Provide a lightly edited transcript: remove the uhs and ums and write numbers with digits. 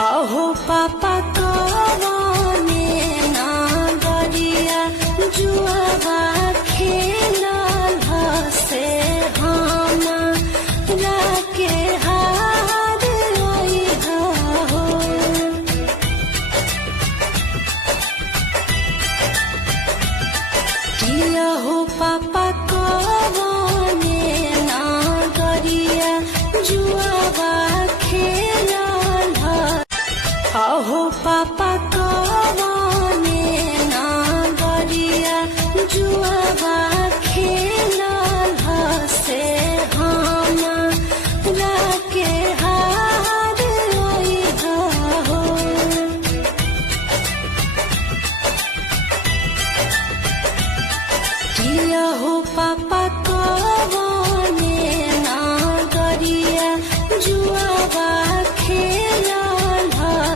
अहो पापा कवने नागरिया जुआवा खेलल हसे हमरा के हार अइहा हो। किया हो पापा कवने नागरिया जुआवा खेलल अहो पापा